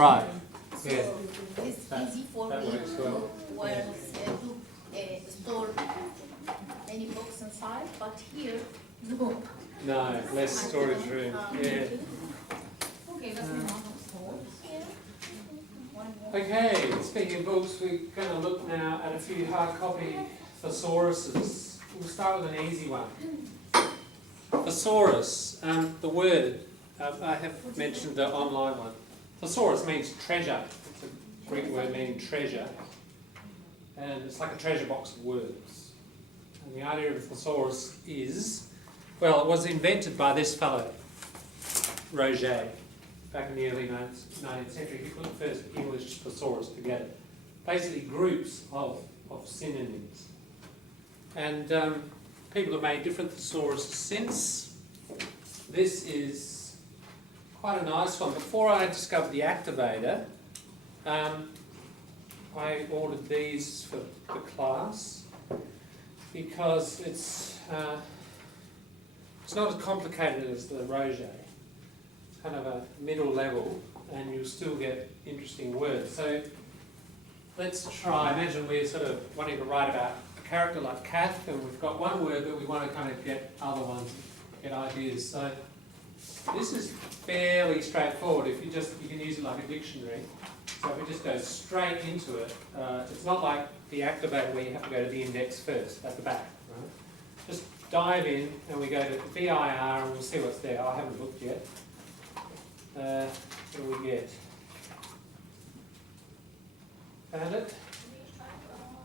Right. So Yeah. it's easy for That me works to well. store many books inside, but here, no. No, less storage room. Yeah. Okay, that's enough of storage. Here, one more. Okay, speaking of books, we're going to look now at a few hard copy thesauruses. We'll start with an easy one. Thesaurus, the word, I have mentioned the online one. Thesaurus means treasure. It's a Greek word meaning treasure. And it's like a treasure box of words. And the idea of a thesaurus is, well, it was invented by this fellow, Roget, back in the early 19th century. He put the first English thesaurus together. Basically groups of synonyms. And people have made different thesauruses since. This is quite a nice one. Before I discovered the activator, I ordered these for the class because it's not as complicated as the Roget. It's kind of a middle level and you'll still get interesting words. So let's try, imagine we're sort of wanting to write about a character like Kath, and we've got one word but we want to kind of get other ones, get ideas. So this is fairly straightforward. If you can use it like a dictionary. So if we just go straight into it, it's not like the activator where you have to go to the index first, at the back. Right? Just dive in and we go to VIR and we'll see what's there. I haven't looked yet. What do we get? Found it?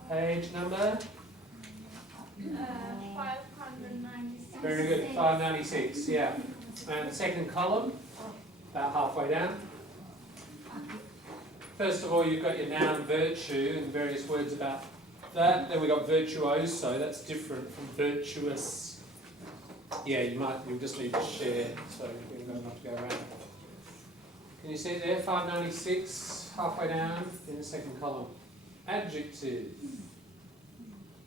Page number? 596. Very good, 596, yeah. And the second column, about halfway down. First of all, you've got your noun virtue and various words about that. Then we've got virtuoso, that's different from virtuous. Yeah, you'll just need to share, so you've got enough to go around. Can you see it there? 596, halfway down in the second column. Adjective.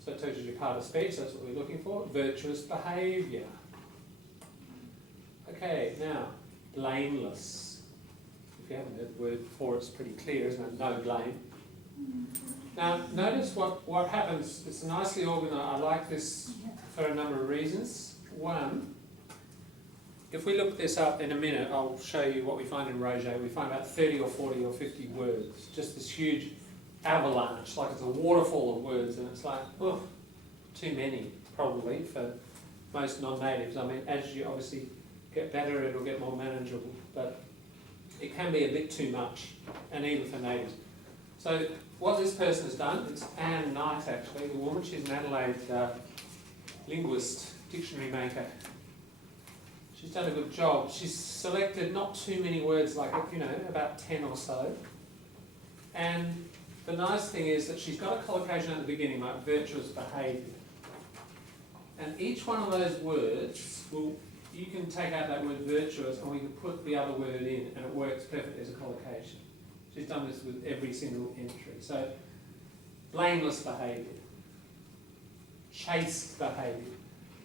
So it tells you your part of speech, that's what we're looking for. Virtuous behaviour. Okay, now, blameless. If you haven't heard the word before, it's pretty clear, isn't it? No blame. Now, notice what happens. It's nicely organised. I like this for a number of reasons. One, if we look this up in a minute, I'll show you what we find in Roget. We find about 30 or 40 or 50 words. Just this huge avalanche, like it's a waterfall of words, and it's like, oh, too many, probably, for most non-natives. I mean, as you obviously get better, it'll get more manageable, but it can be a bit too much, and even for natives. So what this person has done, it's Anne Knight actually, the woman, she's an Adelaide linguist, dictionary maker. She's done a good job. She's selected not too many words, like, about 10 or so. And the nice thing is that she's got a collocation at the beginning, like virtuous behaviour. And each one of those words you can take out that word virtuous and we can put the other word in and it works perfectly as a collocation. She's done this with every single entry. So, blameless behaviour. Chaste behaviour.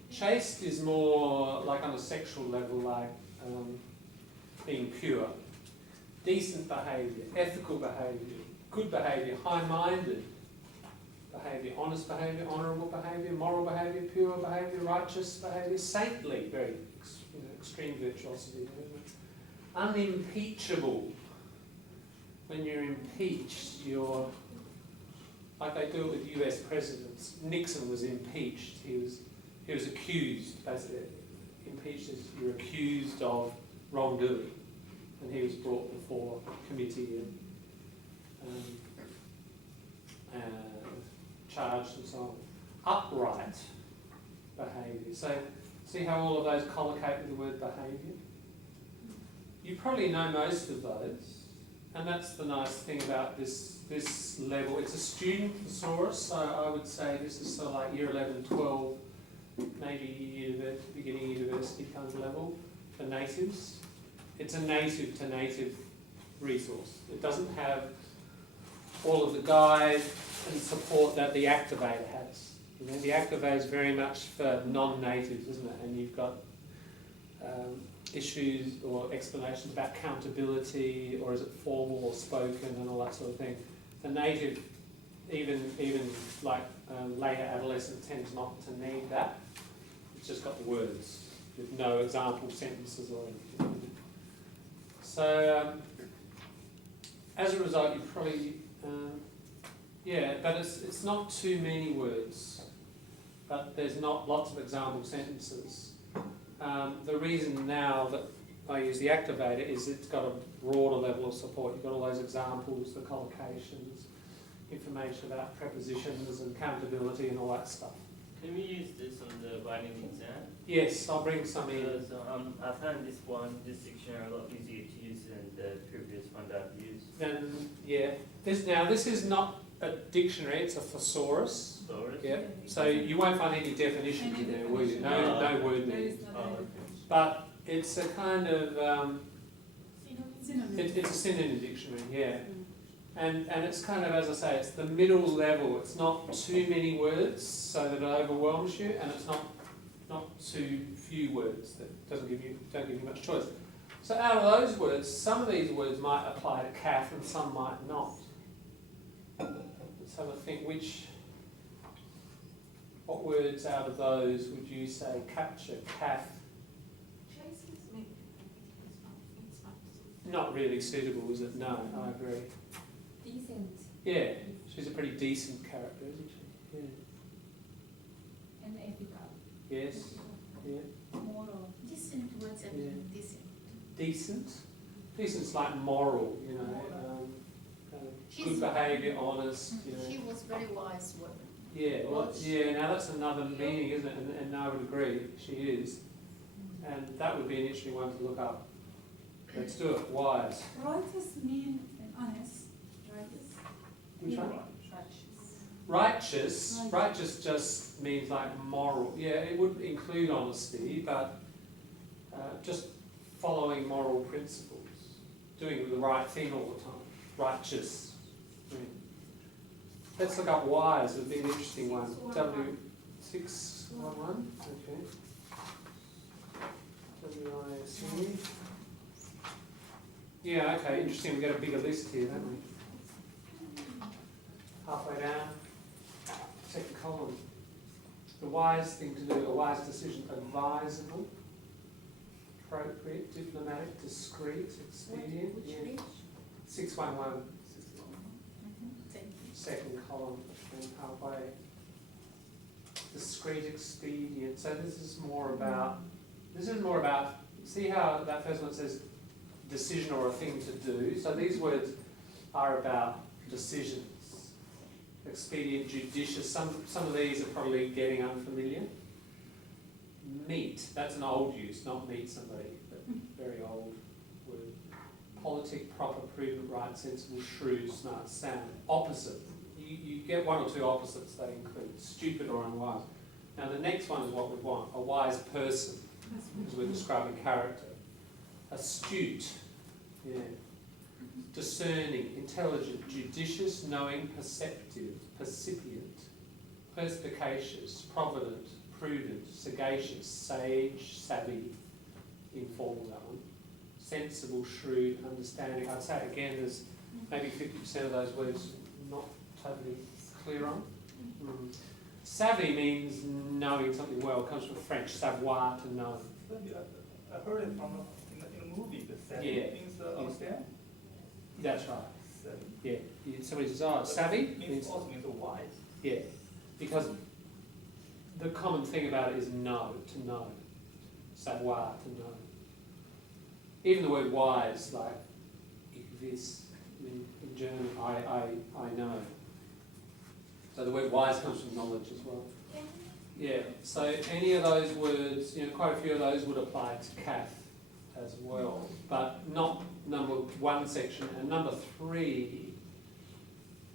Chaste is more like on a sexual level, like being pure. Decent behaviour, ethical behaviour, good behaviour, high-minded behaviour, honest behaviour, honourable behaviour, moral behaviour, pure behaviour, righteous behaviour, saintly, very extreme virtuosity. Unimpeachable. When you're impeached, you're like they do it with US presidents. Nixon was impeached. He was accused, basically. Impeached is you're accused of wrongdoing, and he was brought before a committee and charged and so on. Upright behaviour. So see how all of those collocate with the word behaviour? You probably know most of those, and that's the nice thing about this level. It's a student thesaurus, so I would say this is sort of like year 11, 12, maybe beginning university kind of level for natives. It's a native to native resource. It doesn't have all of the guide and support that the activator has. The activator is very much for non-natives, isn't it? And you've got issues or explanations about countability, or is it formal or spoken and all that sort of thing. The native, even like later adolescent, tends not to need that. It's just got the words with no example sentences or anything. So as a result, you probably but it's not too many words, but there's not lots of example sentences. The reason now that I use the activator is it's got a broader level of support. You've got all those examples, the collocations, information about prepositions and countability and all that stuff. Can we use this on the binding exam? Yes, I'll bring some in. Because I found this dictionary a lot easier to use than the previous one that I've used. And yeah, this is not a dictionary; it's a thesaurus. Thesaurus? Yeah. So you won't find any definitions in there, will you? No word meaning. But it's a kind of it's a synonym dictionary, yeah. And it's kind of, as I say, it's the middle level. It's not too many words so that it overwhelms you, and it's not too few words that don't give you much choice. So out of those words, some of these words might apply to calf and some might not. Let's have a think. What words out of those would you say capture calf? Not really suitable, is it? No, I agree. Decent. Yeah, she's a pretty decent character, isn't she? Yeah. And ethical. Yes. Yeah. Moral. Decent words and Yeah. decent. Decent. Decent's like moral, you know. Kind of good behaviour, honest. You know. She was very wise woman. Yeah. Well, yeah. Now that's another meaning, isn't it? And I would agree, she is. And that would be an interesting one to look up. Let's do it. Wise. Righteous mean honest. Righteous. Which one? Righteous. Righteous. Righteous just means like moral. Yeah, it would include honesty, but just following moral principles, doing the right thing all the time. Righteous. Let's look up wise. It would be an interesting one. W611. Okay. WISE. Yeah, okay, interesting. We've got a bigger list here, don't we? Halfway down, second column. The wise thing to do, a wise decision, advisable, appropriate, diplomatic, discreet, expedient. Which Yeah. page? 611, Thank you. second column, and halfway. Discreet, expedient. So this is more about, see how that first one says decision or a thing to do. So these words are about decisions. Expedient, judicious. Some of these are probably getting unfamiliar. Meet, that's an old use, not meet somebody, but very old word. Politic, proper, prudent, right, sensible, shrewd, smart, sound. Opposite. You get one or two opposites that include stupid or unwise. Now the next one is what we want, a wise person, because we're describing character. Astute, yeah. Discerning, intelligent, judicious, knowing, perceptive, percipient, perspicacious, provident, prudent, sagacious, sage, savvy, informal that one, sensible, shrewd, understanding. I'd say again there's maybe 50% of those words not totally clear on. Savvy means knowing something well. It comes from French, savoir, to know. I heard it from in a movie, the savvy means understand. That's right. Savvy. Yeah. Somebody says, oh, savvy Means also means wise. Yeah, because the common thing about it is know, to know. Savoir, to know. Even the word wise, like ich weiß, in German, I know. So the word wise comes from knowledge as well. Yeah, so any of those words, quite a few of those would apply to Kath as well, but not number 1 section. And number 3,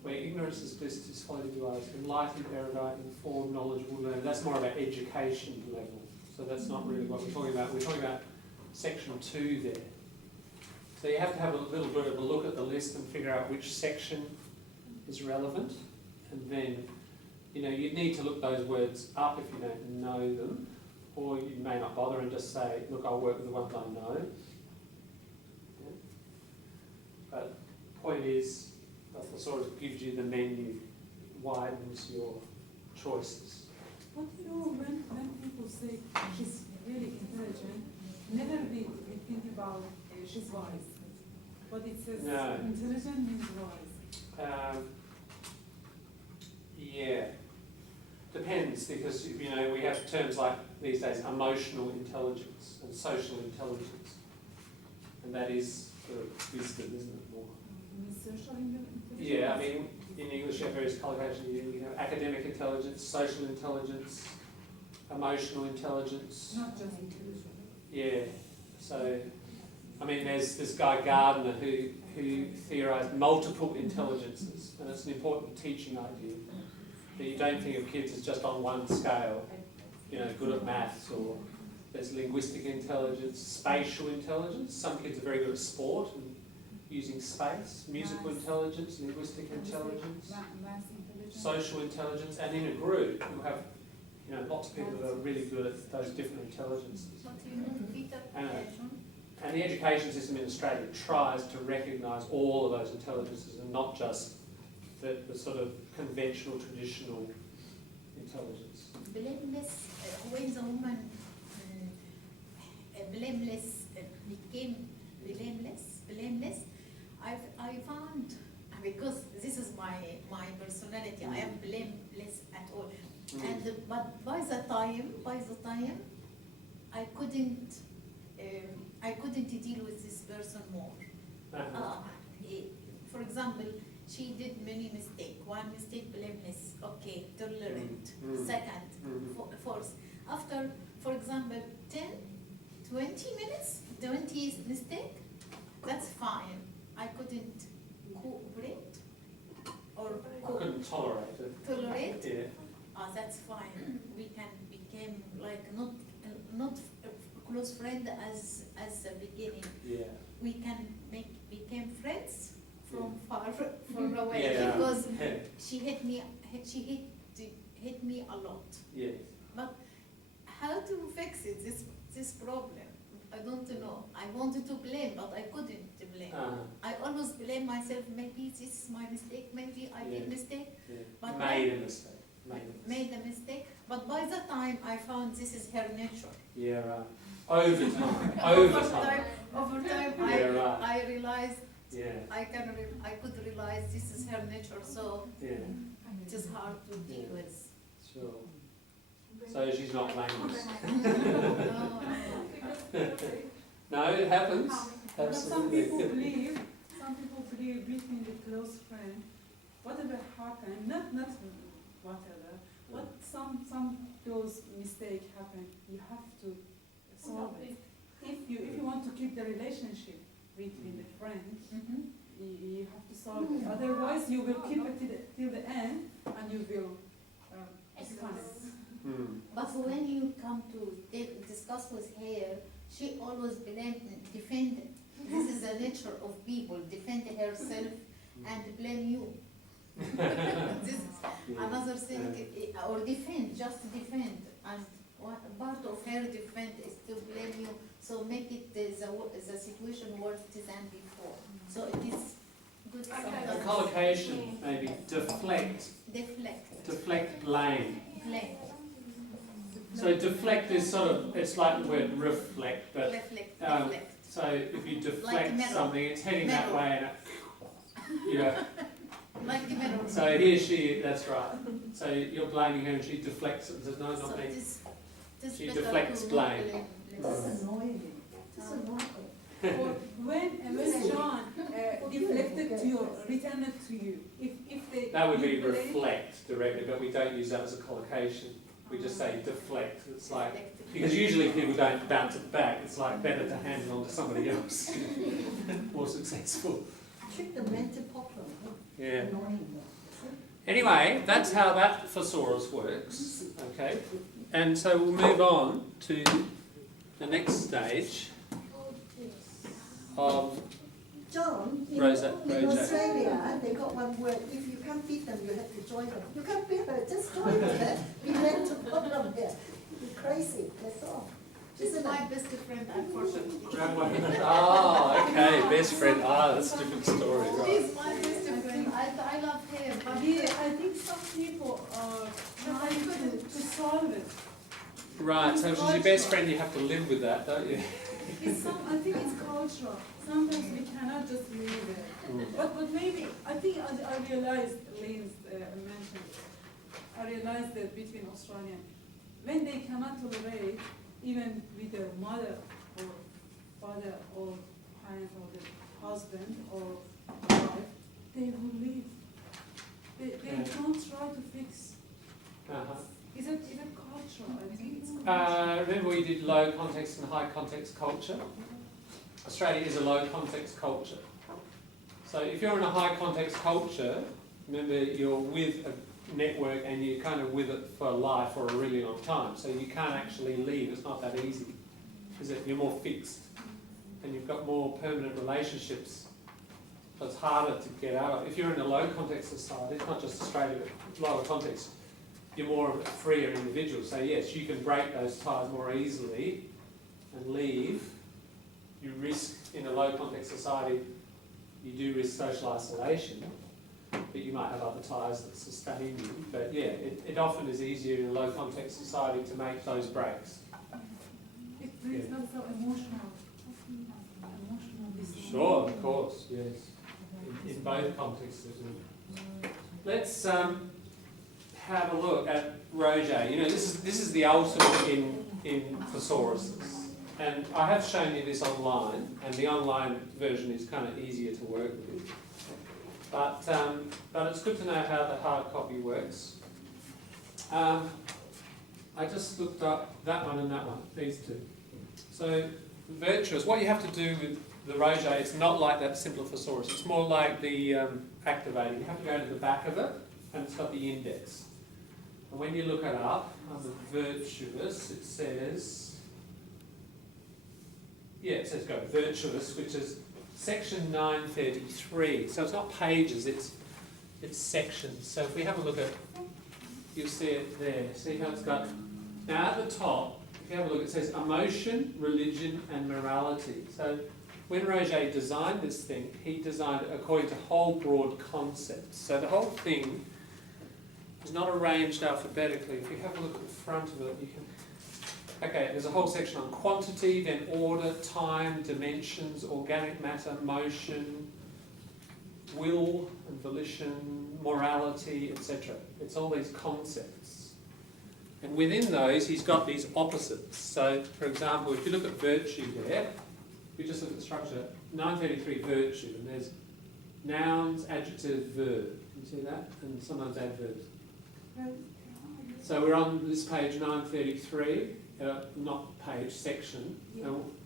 where ignorance is bliss, disquality to others, enlightened, erudite, informed, knowledgeable, learned. That's more about education level. So that's not really what we're talking about. We're talking about section 2 there. So you have to have a little bit of a look at the list and figure out which section is relevant. And then, you'd need to look those words up if you don't know them, or you may not bother and just say, look, I'll work with the ones I know. Yeah. But the point is, the thesaurus gives you the menu, widens your choices. What do you know when people say she's really intelligent, never we think about she's wise. But it says No. intelligent means wise. Yeah, depends, because you know we have terms like these days emotional intelligence and social intelligence, and that is sort of wisdom, isn't it? More. Social intelligence? Yeah, I mean in English you have various collocations. You have academic intelligence, social intelligence, emotional intelligence. Not just intelligence. Yeah, so I mean there's this guy Gardner who theorised multiple intelligences, and it's an important teaching idea. That you don't think of kids as just on one scale, you know, good at maths, or there's linguistic intelligence, spatial intelligence. Some kids are very good at sport and using space, musical intelligence, linguistic intelligence, Mass intelligence. social intelligence, and in a group you'll have, you know, lots of people that are really good at those different intelligences. What do you mean, And the education system in Australia tries to recognise all of those intelligences and not just the sort of conventional, traditional intelligence. blameless, when the woman blameless became blameless, I found, because this is my personality, I am blameless at all. And but by the time I couldn't deal with this person more. For example, she did many mistakes. One mistake, blameless. Okay, tolerant. Second, fourth. After, for example, 10, 20 minutes, 20 mistake, that's fine. I couldn't cooperate or Couldn't tolerate it. tolerate. Yeah. That's fine. We can become like not a close friend as the beginning. Yeah. We can become friends from far away, Yeah. because Yeah. she hit me a lot. Yes. But how to fix it? This problem, I don't know. I wanted to blame, but I couldn't blame. I always blame myself. Maybe this is my mistake. Maybe I did mistake. Yeah. But Made a mistake. made a mistake. But by the time I found this is her nature. Yeah, right. Over time. Over time, Yeah, right. I realized Yeah. I could realize this is her nature. So Yeah. it is hard to deal Yeah. with. Sure. So she's not blameless. No, it happens. But some Absolutely. people believe between the close friend, whatever happened, not whatever, but some those mistakes happen, you have to solve it. If you want to keep the relationship between the friends, you have to solve it. Otherwise, you will keep it till the end, and you will disconnect. But when you come to discuss with her, she always defend. This is the nature of people, defend herself and blame you. This is another thing, or just defend. And part of her defend is to blame you, so make it the situation worse than before. So it is good The sometimes. collocation maybe deflect, blame. Blame. So deflect is sort of, it's like the word reflect, but Reflect. so if you Like deflect mirror. something, it's heading that way, and you know. Like the mirror. So he or she, that's right. So you're blaming her, and she deflects it. Says, no, So not me. this She better deflects to blame. less. Or when John deflected to you, returned it to you, if they That would be you blame- reflect directly, but we don't use that as a collocation. We just say deflect. It's like, Reflect. because usually people don't bounce it back. It's like better to hand it on to somebody else. More successful. Trick the mental problem. Yeah. Annoying. Anyway, that's how that thesaurus works. Okay. And so we'll move on to the next stage of John, in Rosette. Australia, they got one word, if you can't beat them, you have to join them. You can't beat them, just join them. We mental problem here. You're crazy, that's all. She's Isn't my it? best friend, unfortunately. Oh, okay, best friend. Ah, that's a different story, right? She's my best friend. I love her, but Yeah, I think some people are trying to solve it. Right, so if she's your best friend, you have to live with that, don't you? I think it's cultural. Sometimes we cannot just leave it. But maybe, I think I realized, Lynn mentioned, I realized that between Australian, when they cannot tolerate, even with their mother or father or parent or the husband or wife, they will leave. They don't try to fix. Uh-huh. Is it cultural? I think it's cultural. Remember we did low context and high context culture? Australia is a low context culture. So if you're in a high context culture, remember you're with a network and you're kind of with it for life or a really long time. So you can't actually leave. It's not that easy. Is it? You're more fixed. And you've got more permanent relationships. So it's harder to get out of. If you're in a low context society, it's not just Australia, but lower context, you're more of a freer individual. So yes, you can break those ties more easily and leave. You risk, in a low context society, you do risk social isolation, but you might have other ties that sustain you. But yeah, it often is easier in a low context society to make those breaks. It brings up so emotional distress. Sure, of course, yes. In both contexts. Let's have a look at Roget. You know, this is the ultimate in thesauruses. And I have shown you this online, and the online version is kind of easier to work with. But it's good to know how the hard copy works. I just looked up that one and that one, these two. So virtuous, what you have to do with the Roget, it's not like that simpler thesaurus. It's more like the activating. You have to go to the back of it, and it's got the index. And when you look it up, under virtuous, it says, it says go virtuous, which is section 933. So it's not pages, it's sections. So if we have a look at, you'll see it there. See how it's got, now at the top, if you have a look, it says emotion, religion, and morality. So when Roget designed this thing, he designed it according to whole broad concepts. So the whole thing is not arranged alphabetically. If you have a look at the front of it, you can. Okay, there's a whole section on quantity, then order, time, dimensions, organic matter, motion, will and volition, morality, etc. It's all these concepts. And within those, he's got these opposites. So, for example, if you look at virtue there, we just look at the structure, 933 virtue, and there's nouns, adjective, verb. You see that? And sometimes adverbs. So we're on this page 933. Not page, section.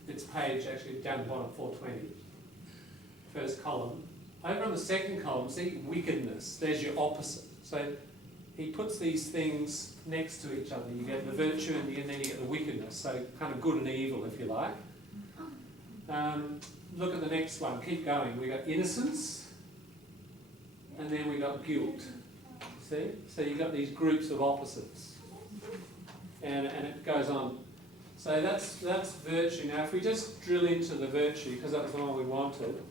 It's page actually down the bottom, 420. First column. Over on the second column, see wickedness. There's your opposite. So he puts these things next to each other. You get the virtue and then you get the wickedness. So kind of good and evil, if you like. Look at the next one. Keep going. We got innocence, and then we got guilt. See? So you've got these groups of opposites. And it goes on. So that's virtue. Now, if we just drill into the virtue, because that was the one we wanted.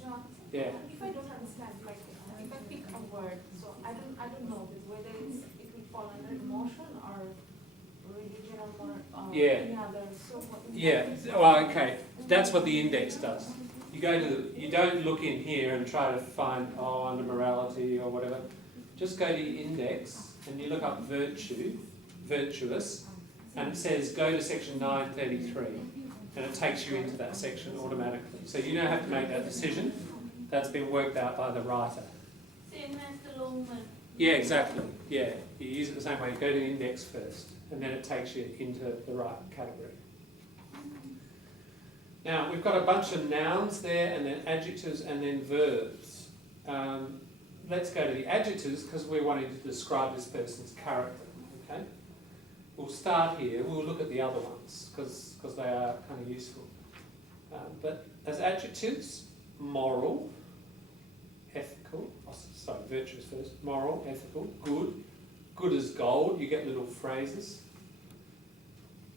John? Yeah. If I don't understand, like, if I pick a word, so I don't know whether it will fall under emotion or religion or any other. So what, Yeah. Well, okay. That's what the index does. You go to you don't look in here and try to find under morality or whatever. Just go to your index and you look up virtue. Virtuous, and it says go to section 933, and it takes you into that section automatically. So you don't have to make that decision. That's been worked out by the writer. same as the long one. Yeah, exactly. Yeah, you use it the same way. You go to the index first, and then it takes you into the right category. Now, we've got a bunch of nouns there, and then adjectives, and then verbs. Let's go to the adjectives, because we're wanting to describe this person's character. Okay? We'll start here. We'll look at the other ones because they are kind of useful. But as adjectives, moral, ethical, virtuous first, moral, ethical, good, good as gold, you get little phrases.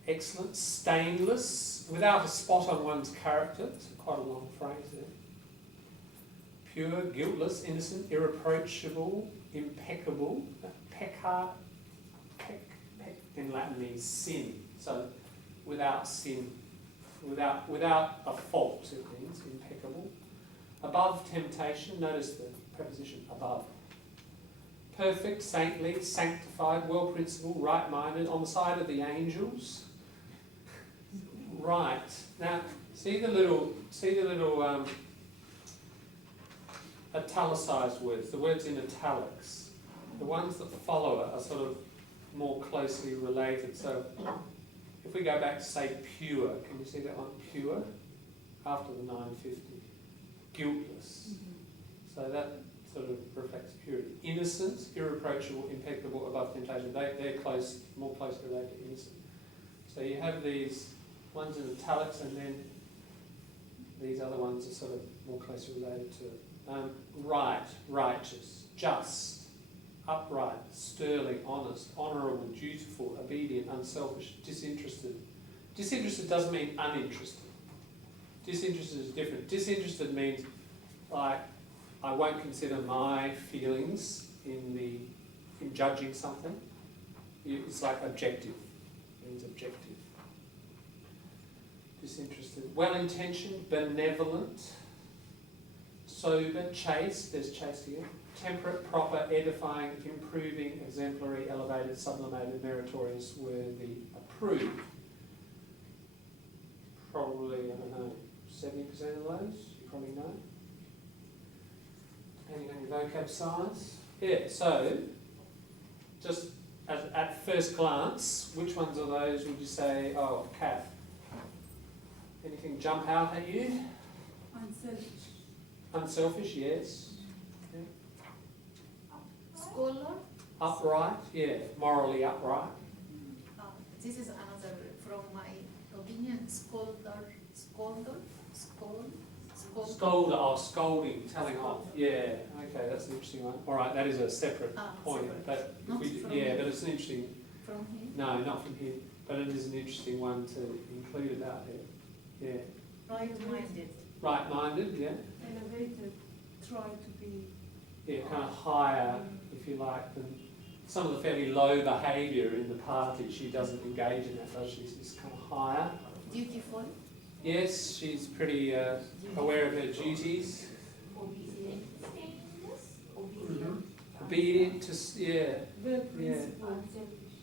excellent. Stainless, without a spot on one's character. It's quite a long phrase there. Pure, guiltless, innocent, irreproachable, impeccable. Pec in Latin means sin. So without sin, without a fault, it means impeccable. Above temptation, notice the preposition above. Perfect, saintly, sanctified, well-principled, right-minded, on the side of the angels. Right. Now, see the little italicized words, the words in italics. The ones that follow it are sort of more closely related. So, if we go back to say pure, can you see that one? Pure, after the 950. Guiltless. So that sort of reflects purity. Innocent, irreproachable, impeccable, above temptation. They're close, more closely related to innocent. So you have these ones in italics, and then these other ones are sort of more closely related to it. Right, righteous, just, upright, sterling, honest, honourable, dutiful, obedient, unselfish, disinterested. Disinterested doesn't mean uninterested. Disinterested is different. Disinterested means like I won't consider my feelings in judging something. It's like objective. It means objective. Disinterested. Well-intentioned, benevolent, sober, chaste. There's chaste again. Temperate, proper, edifying, improving, exemplary, elevated, sublimated, meritorious, worthy, approved. Probably, I don't know, 70% of those, you probably know. Depending on your vocab size. Yeah, so, just at first glance, which ones of those would you say, oh, Kath? Anything jump out at you? Unselfish. Unselfish, yes. Yeah. Scholar. Upright, yeah, morally upright. This is another from my opinion. Scolding, telling off. Yeah, okay, that's an interesting one. All right, that is a separate point. Separate. But Not but it's an interesting. From here. No, not from here. But it is an interesting one to include it out there. Yeah. Right-minded. Right-minded, yeah. Elevated, try to be. Yeah, kind of higher, if you like, than some of the fairly low behaviour in the party. She doesn't engage in that, does she? She's kind of higher. Dutiful. Yes, she's pretty aware of her duties. Obedient. Obedient to, yeah. Well principled. Unselfish.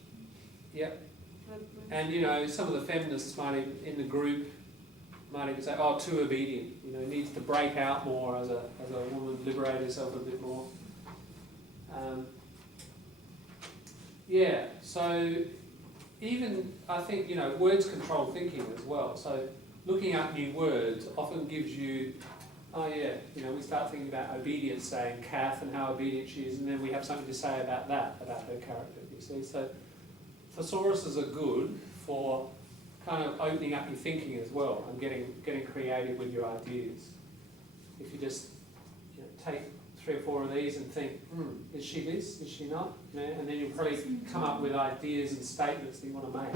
Yep. Well And, you know, some of the feminists might even, in the group, might even say, oh, too obedient. You know, needs to break out more as a woman, liberate herself a bit more. Yeah, so even, I think, you know, words control thinking as well. So looking up new words often gives you, oh yeah, you know, we start thinking about obedience, saying Kath and how obedient she is, and then we have something to say about that, about her character, you see. So thesauruses are good for kind of opening up your thinking as well and getting creative with your ideas. If you just take 3 or 4 of these and think, is she this, is she not? Yeah, and then you'll probably come up with ideas and statements that you want to make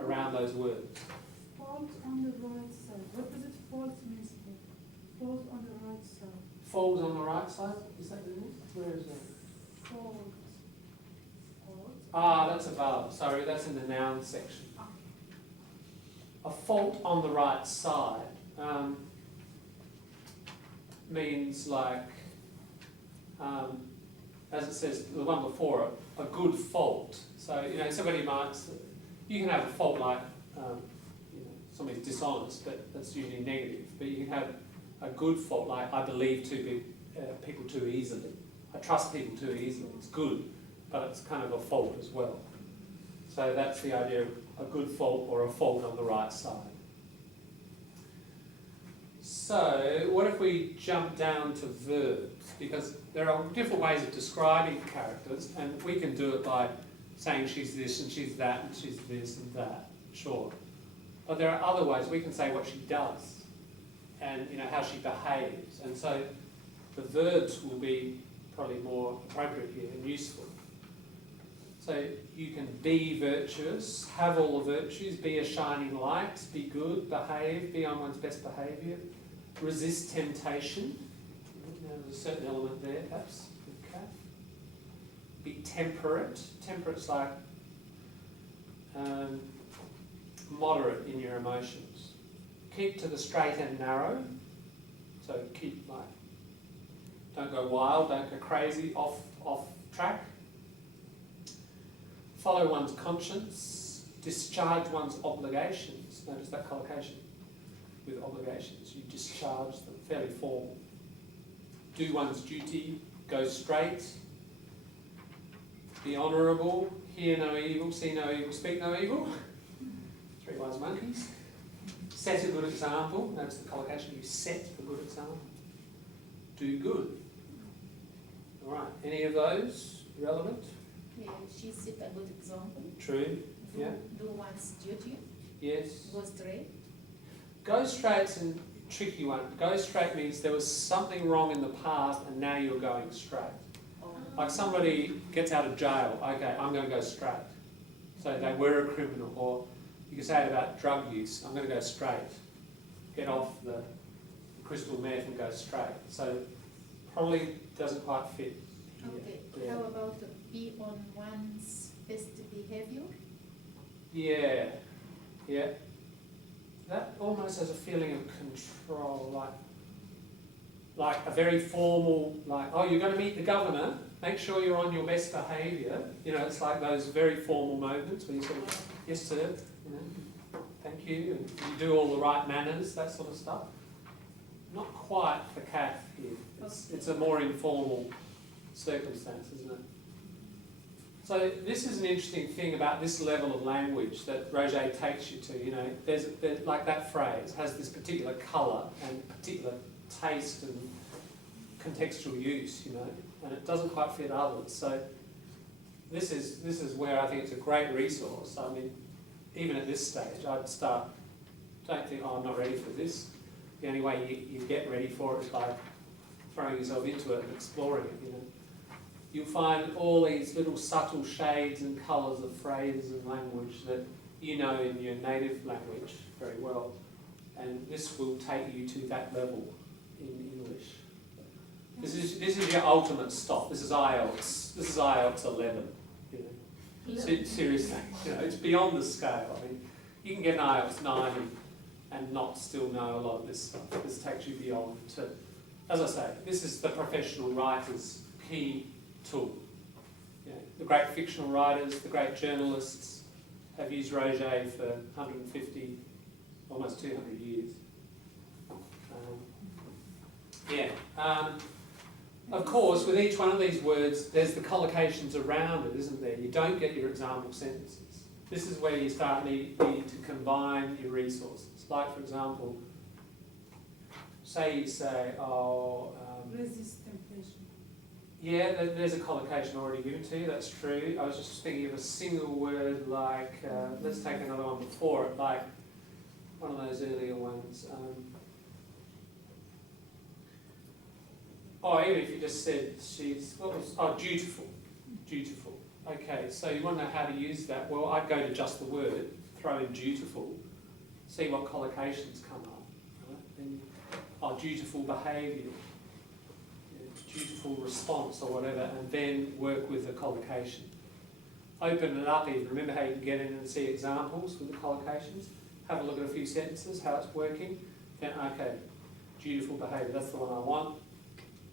around those words. Fault on the right side. What does it fault mean? Fault on the right side. Falls on the right side? Is that the name? Where is that? Fault. Ah, that's above. Sorry, that's in the noun section. A fault on the right side means like, as it says, the one before it, a good fault. So, you know, somebody might, you can have a fault like, you know, somebody's dishonest, but that's usually negative. But you can have a good fault like, I believe people too easily. I trust people too easily. It's good, but it's kind of a fault as well. So that's the idea of a good fault or a fault on the right side. So what if we jump down to verbs? Because there are different ways of describing characters, and we can do it by saying she's this and she's that and she's this and that, sure. But there are other ways. We can say what she does and, you know, how she behaves. And so the verbs will be probably more appropriate here and useful. So you can be virtuous, have all the virtues, be a shining light, be good, behave, be on one's best behaviour, resist temptation. There's a certain element there, perhaps. Okay. Be temperate. Temperate's like moderate in your emotions. Keep to the straight and narrow. So keep like, don't go wild, don't go crazy, off track. Follow one's conscience, discharge one's obligations. Notice that collocation with obligations. You discharge them, fairly formal. Do one's duty, go straight, be honourable, hear no evil, see no evil, speak no evil. Three wise monkeys. Set a good example. Notice the collocation, you set a good example. Do good. All right, any of those relevant? Yeah, she set a good example. True, yeah. Do one's duty. Yes. Go straight. Go straight's a tricky one. Go straight means there was something wrong in the past and now you're going straight. Like somebody gets out of jail, okay, I'm going to go straight. So they were a criminal, or you can say it about drug use, I'm going to go straight. Get off the crystal meth and go straight. So probably doesn't quite fit. Okay. Yeah. How about be on one's best behavior? Yeah, yeah. That almost has a feeling of control, like a very formal, like, oh, you're going to meet the governor, make sure you're on your best behaviour. You know, it's like those very formal moments where you sort of, yes sir, you know, thank you, and you do all the right manners, that sort of stuff. Not quite for Kath here. It's a more informal circumstance, isn't it? So this is an interesting thing about this level of language that Roger takes you to. You know, there's like that phrase has this particular colour and particular taste and contextual use. You know, and it doesn't quite fit others. So this is where I think it's a great resource. I mean, even at this stage, I'd start. Don't think, oh, I'm not ready for this. The only way you get ready for it is by throwing yourself into it and exploring it. You know. You'll find all these little subtle shades and colours of phrases and language that you know in your native language very well. And this will take you to that level in English. This is your ultimate stop. This is IELTS. This is IELTS 11. You know. Seriously, you know, it's beyond the scale. I mean, you can get an IELTS 9 and not still know a lot of this stuff. This takes you beyond to, as I say, this is the professional writer's key tool. You know, the great fictional writers, the great journalists have used Roger for 150, almost 200 years. Of course, with each one of these words, there's the collocations around it, isn't there? You don't get your example sentences. This is where you start needing to combine your resources. Like, for example, say you say, Resist temptation. yeah, there's a collocation already given to you, that's true. I was just thinking of a single word like, let's take another one before it, like one of those earlier ones. Even if you just said dutiful. Dutiful. Okay, so you want to know how to use that? Well, I'd go to just the word, throw in dutiful, see what collocations come up. Right? And, dutiful behaviour. Dutiful response or whatever, and then work with the collocation. Open it up even. Remember how you can get in and see examples with the collocations? Have a look at a few sentences, how it's working. Then, okay, dutiful behaviour, that's the one I want.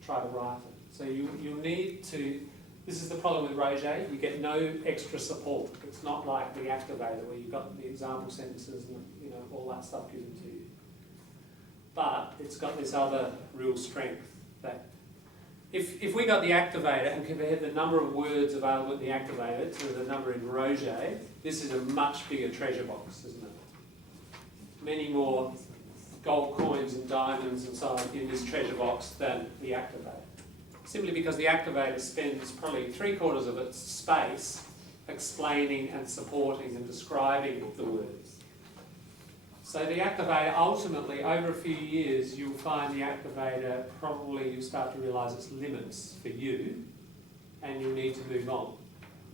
Try to write it. So you'll need to, this is the problem with Roger, you get no extra support. It's not like the activator where you've got the example sentences and all that stuff given to you. But it's got this other real strength that if we got the activator and compared the number of words available in the activator to the number in Roger, this is a much bigger treasure box, isn't it? Many more gold coins and diamonds and so on in this treasure box than the activator. Simply because the activator spends probably 3/4 of its space explaining and supporting and describing the words. So the activator, ultimately, over a few years, you'll find the activator, probably you start to realise its limits for you, and you'll need to move on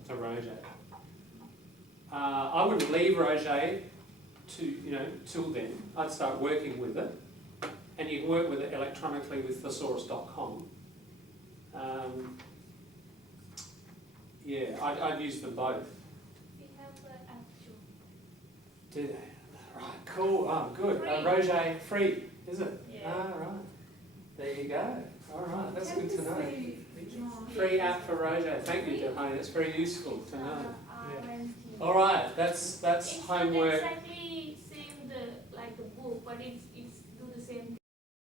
to Roger. I wouldn't leave Roger till then. I'd start working with it, and you can work with it electronically with thesaurus.com. I'd use them both. We have an app too. Do they? Right, cool. Oh, good. Free. Roger, free, is it? Yeah. Ah, right. There you go. All right, that's good to know. John. Free app for Roger. Thank you, Johanny. That's very useful to know. RNT. All right, that's It's homework. not exactly same like the book, but it's